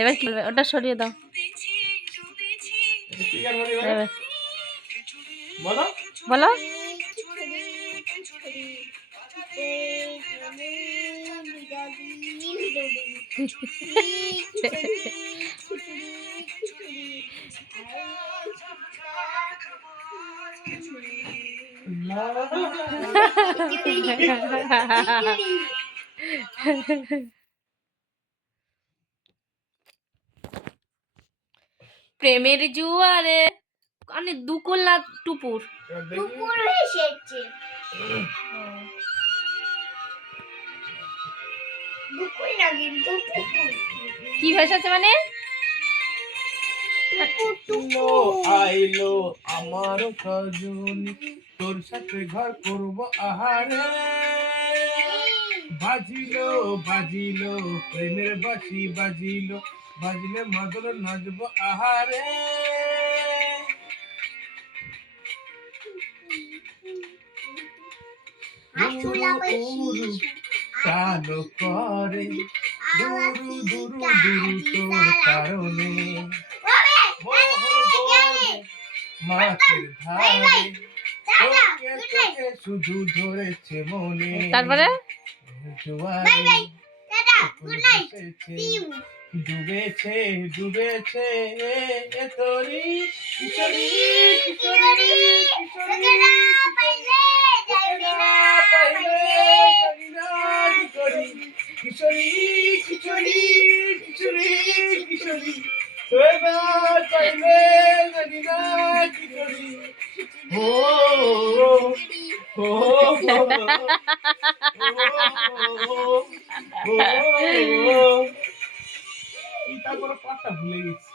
এবার কি বলবে? ওটা সরিয়ে দাও। এবার বলো বলো। প্রেমের জুয়ারে মানে দুকুল না টুপুর? টুপুর ভেসেছে। দুকুল না কিন্তু টুপুর। কি ভেসেছে মানে? আইলো আমার সজনী, তোর সাথে ঘর করব আহারে। বাজিলো বাজিলো প্রেমের বাঁশি বাজিলো, বাজলে মাদল নাচবো আহারে। কালো করে দুরু দুরু দুরু তোর কারণে, মাছের ধারে তোকে তোকে শুধু ধরেছে মনে। তারপরে জোয়ারে ডুবেছে ডুবেছে তোরি কিশোরী কিশোরী কিশোরী কিশোরী কিশোরী কিশোরী কিশোরী চাইলে জানি না কিশোরী। ও ও তারপরে পাঠটা ভুলে গেছি।